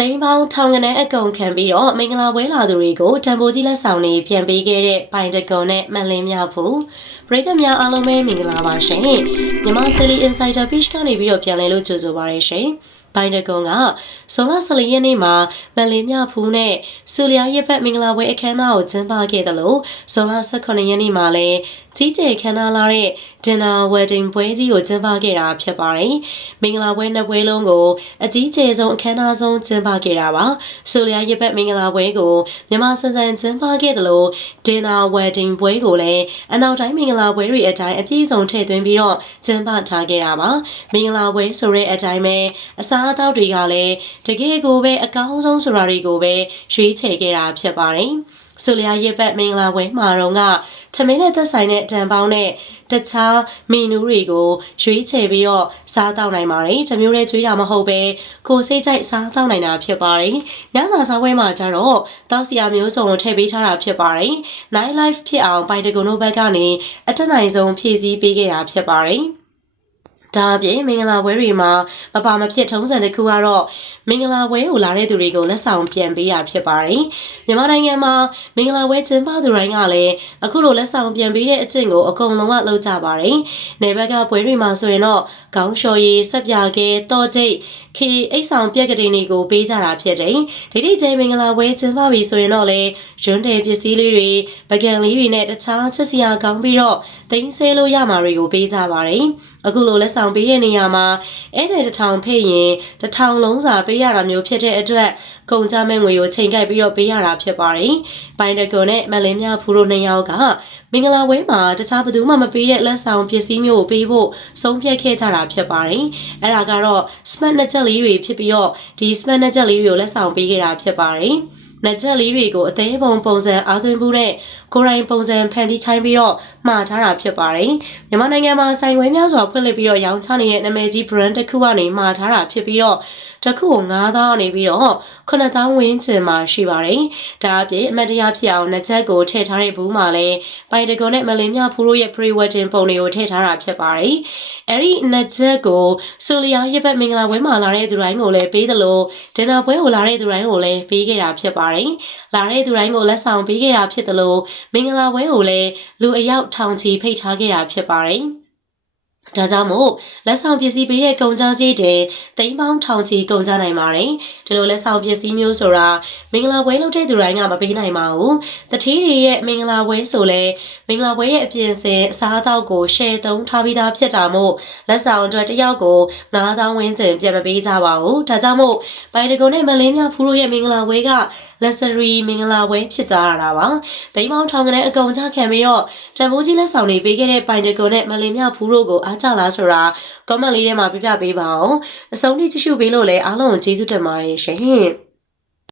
တိမ်ပေါင်းထောင်ကနန်းအကုန်ခံပြီးတော့မင်္ဂလာပွဲလာသူတွေကိုတံပိုးကြီးလက်ဆောင်တွေပြန်ပေးခဲ့တဲ့ပိုင်တကွန်နဲ့မန်လင်းမြောက်ဖို့ပရိသတ်များအားလုံးပဲမင်္ဂလာပါရှင်မြန်မာ Silly Insider Page ကနေပြီးတော့ပြန်လည်လို့ကြိုဆိုပါရရှင်ဘိုင်ဒကွန်ကဇွန်လ14ရက်နေ့မှာမန်လင်းမြဖူးနဲ့စူလျာရဲ့ဘက်မင်္ဂလာပွဲအခမ်းအနားကိုကျင်းပခဲ့တယ်လို့ဇွန်လ18ရက်နေ့မှာလည်းကြီးကျယ်ခမ်းနားလာတဲ့ dinner wedding ပွဲကြီးကိုကျင်းပခဲ့တာဖြစ်ပါတယ်။မင်္ဂလာပွဲနှစ်ပွဲလုံးကိုအကြီးကျယ်ဆုံးအခမ်းအနားဆုံးကျင်းပခဲ့တာပါ။ဆိုလျာရဲ့ဘက်မင်္ဂလာပွဲကိုမြန်မာစံစံကျင်းပခဲ့တယ်လို့ dinner wedding ပွဲကိုလည်းအနောက်တိုင်းမင်္ဂလာပွဲတွေအတိုင်းအပြည့်စုံထည့်သွင်းပြီးတော့ကျင်းပထားခဲ့တာပါ။မင်္ဂလာပွဲဆိုတဲ့အတိုင်းပဲအစားအသောက်တွေကလည်းတကယ်ကိုပဲအကောင်းဆုံးဆိုတာတွေကိုပဲရွေးချယ်ခဲ့တာဖြစ်ပါတယ်။ ဆိုလျာရဲ့ဘက်မင်္ဂလာပွဲမှာတော့ကထမင်းနဲ့သက်ဆိုင်တဲ့တံပေါင်းနဲ့တခြားမီနူးတွေကိုရွေးချယ်ပြီးတော့စားတောက်နိုင်ပါတယ်။ဒီမျိုးနဲ့ကျွေးတာမဟုတ်ပဲကိုစိတ်ကြိုက်စားတောက်နိုင်တာဖြစ်ပါတယ်။ညစာစားပွဲမှာကျတော့တောက်စီယာမျိုးစုံကိုထည့်ပေးထားတာဖြစ်ပါတယ်။ night life ဖြစ်အောင်ပိုင်တကုံတို့ဘက်ကနေအတက်နိုင်ဆုံးဖြည့်ဆည်းပေးခဲ့တာဖြစ်ပါတယ်။ ဒါအပြင်မင်္ဂလာပွဲတွေမှာမပါမဖြစ်ထုံးစံတစ်ခုကတော့မင်္ဂလာပွဲကိုလာတဲ့သူတွေကိုလက်ဆောင်ပြန်ပေးရဖြစ်ပါတယ်။မြန်မာနိုင်ငံမှာမင်္ဂလာပွဲကျင်းပသူတိုင်းကလည်းအခုလိုလက်ဆောင်ပြန်ပေးတဲ့အကျင့်ကိုအကုန်လုံးကလုပ်ကြပါတယ်။နေဘက်ကပွဲတွေမှာဆိုရင်တော့ခေါင်းလျှော်ရည်ဆက်ပြကဲတော့ကျိတ် ခေအိတ်ဆောင်ပြက်ကတိန်တွေကိုပေးကြတာဖြစ်တယ်။ဒီဒီကျမင်္ဂလာပွဲကျင်းပပြီဆိုရင်တော့လေရွန်းတယ်ပစ္စည်းလေးတွေပကံလေးတွေနဲ့တခြားချစ်စရာကောင်းပြီးတော့တင်းဆဲလို့ရမှာတွေကိုပေးကြပါတယ်။အခုလိုလက်ဆောင်ပေးတဲ့နေရာမှာဧည့်သည်တစ်ထောင်ဖိတ်ရင်တစ်ထောင်လုံးစာပေးရတာမျိုးဖြစ်တဲ့အတွက် ကုန်ကြမဲ့ငွေကိုချိန်ကိုက်ပြီးတော့ပေးရတာဖြစ်ပါတယ်။ဘိုင်တကွန်နဲ့မလင်းမြဖူးတို့နှစ်ယောက်ကမင်္ဂလာပွဲမှာတခြားဘယ်သူမှမပေးတဲ့လက်ဆောင်ပစ္စည်းမျိုးကိုပေးဖို့ဆုံးဖြတ်ခဲ့ကြတာဖြစ်ပါတယ်။အဲ့ဒါကတော့ smart နှစ်ချက်လေးတွေဖြစ်ပြီးတော့ဒီ smart နှစ်ချက်လေးတွေကိုလက်ဆောင်ပေးခဲ့တာဖြစ်ပါတယ်။နှက်ချက်လေးတွေကိုအသေးပုံပုံစံအားသွင်းမှုနဲ့ကိုရိုင်းပုံစံဖန်တီးခိုင်းပြီးတော့မှာထားတာဖြစ်ပါတယ်။မြန်မာနိုင်ငံမှာဆိုင်ဝဲများစွာဖွင့်လှစ်ပြီးတော့ရောင်းချနေတဲ့နာမည်ကြီး brand တစ်ခုကနေမှာထားတာဖြစ်ပြီးတော့တစ်ခုကို9000နေပြီးတော့9000ဝန်းကျင်မှာရှိပါတယ်။ဒါအပြင်အမတ်တရားဖြစ်အောင်နှက်ချက်ကိုထည့်ထားတဲ့ဘူးမှာလည်းပိုင်တကွန်နဲ့မလင်းမြဖူးတို့ရဲ့ pre-wedding ပုံတွေကိုထည့်ထားတာဖြစ်ပါတယ်။အဲ့ဒီနှက်ချက်ကိုဆိုလီယာရဲ့ဘက်မင်္ဂလာပွဲမှာလာတဲ့သူတိုင်းကိုလည်းပေးသလိုဒင်နာပွဲကိုလာတဲ့သူတိုင်းကိုလည်းပေးခဲ့တာဖြစ်ပါတယ်။လာတဲ့သူတိုင်းကိုလက်ဆောင်ပေးခဲ့တာဖြစ်သလိုမင်္ဂလာပွဲကိုလည်းလူအယောက်ထောင်ချီဖိတ်ထားခဲ့တာဖြစ်ပါတယ်။ ဒါကြောင့်မို့လက်ဆောင်ပစ္စည်းပေးတဲ့ကုန်ကြစည်တွေတိမ်ပေါင်းထောင်ချီကုန်ကြနိုင်ပါတယ်ဒီလိုလက်ဆောင်ပစ္စည်းမျိုးဆိုတာမင်္ဂလာပွဲလုပ်တဲ့သူတိုင်းကမပေးနိုင်ပါဘူးတတိတွေရဲ့မင်္ဂလာပွဲဆိုလဲမင်္ဂလာပွဲရဲ့အပြင်စင်အစားအသောက်ကို share သုံးထားပြီးသားဖြစ်တာမို့လက်ဆောင်အတွက်တစ်ယောက်ကို9000ဝန်းကျင်ပြန်မပေးကြပါဘူးဒါကြောင့်မို့ဘိုင်ဒဂုံနဲ့မလင်းမြဖူးတို့ရဲ့မင်္ဂလာပွဲက luxury မင်္ဂလာပွဲဖြစ်ကြရတာပါတိမ်ပေါင်းထောင်ကနေအကုန်ချခံပြီးတော့တန်ဖိုးကြီးလက်ဆောင်တွေပေးခဲ့တဲ့ပိုင်ဒဂုံနဲ့မလင်းမြဖူးတို့ကိုအားကြလားဆိုတာ comment လေးထဲမှာပြပြပေးပါအောင်အဆုံးထိကြည့်ရှုပေးလို့လည်းအားလုံးကိုကျေးဇူးတင်ပါတယ်ရှင်